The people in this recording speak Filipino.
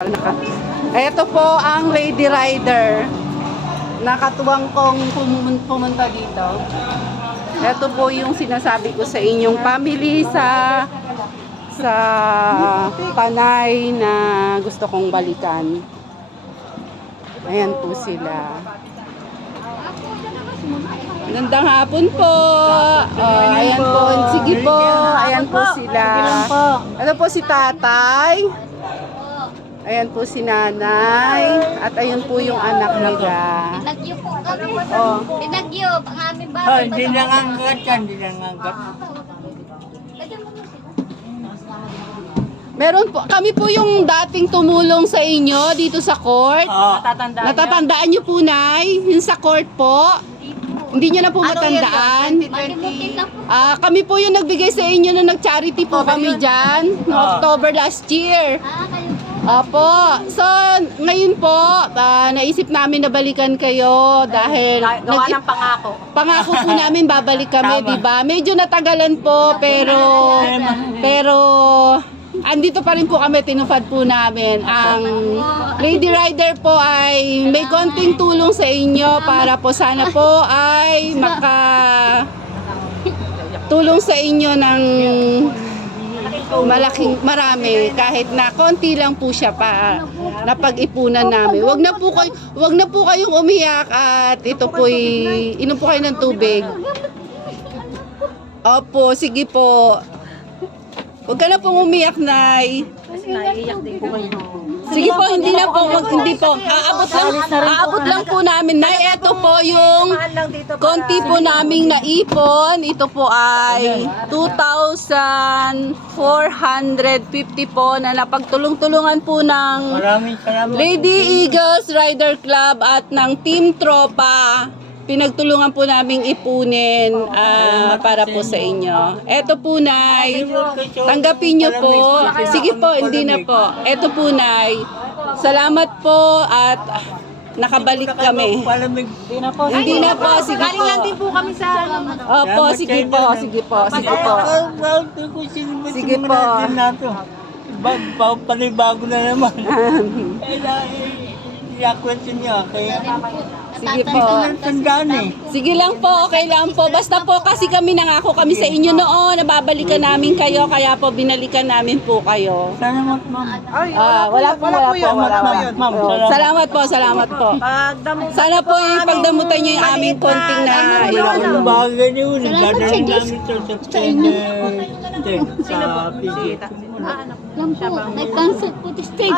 Ito po ang Lady Rider. Nakatuwang kong pumunta dito. Ito po yung sinasabi ko sa inyong family sa Panay na gusto kong balikan. Ayan po sila. Magandang hapon po. Ayan po. Sige po. Ayan po sila. Ano po si tatay? Ayan po si nanay. At ayun po yung anak nila. Pinagyo po kami. Oh. Pinagyo. Ang aming bahay. Hindi nangangagat yan, hindi nangangagat. Meron po, kami po yung dating tumulong sa inyo dito sa court. Natatandaan niyo po, Nay? Yung sa court po. Hindi niyo na po matandaan. Malimutin lang po. Kami po yung nagbigay sa inyo na nag-charity po kami dyan. No, October last year. Kayo po. Opo. So, ngayon po, naisip namin na balikan kayo dahil Gawa ng pangako. pangako po namin babalik kami, di ba? Medyo natagalan po, pero andito pa rin po kami, tinupad po namin. Ang Lady Rider po ay may konting tulong sa inyo para po sana po ay tulong sa inyo ng marami, kahit na konti lang po siya pa napag-ipunan namin. Wag na po kayong umiyak at ito po inom po kayo ng tubig. Opo, sige po. Huwag ka na pong umiyak, Nay. Kasi naiiyak din po kayo. Sige po, hindi na po, hindi po. Aabot lang po namin, Nay. Ito po yung konti po naming naipon. Ito po ay 2,450 po na napagtulong-tulungan po ng Maraming salamat. Lady Eagles Rider Club at ng Team Tropa. Pinagtulungan po naming ipunin para po sa inyo. Eto po, Nay. Tanggapin niyo po. Sige po, hindi na po. Eto po, Nay. Salamat po at nakabalik kami. Hindi na po. Sige po. Galing lang din po kami sa Opo, sige po. Sige po. Sige po. Sige po. Panibago na naman. I-question niya. Kaya Sige po. tandaan eh. Sige lang po, okay lang po. Basta po kasi kami nangako kami sa inyo noon, nababalikan namin kayo, kaya po binalikan namin po kayo. Salamat, ma'am. Wala po. Ma'am, Salamat po. Sana po pagdamutan niyo yung aming konting na Ang bagay niyo, nagdadala namin ito sa PG. Yan po. Nag-cancel po the stage.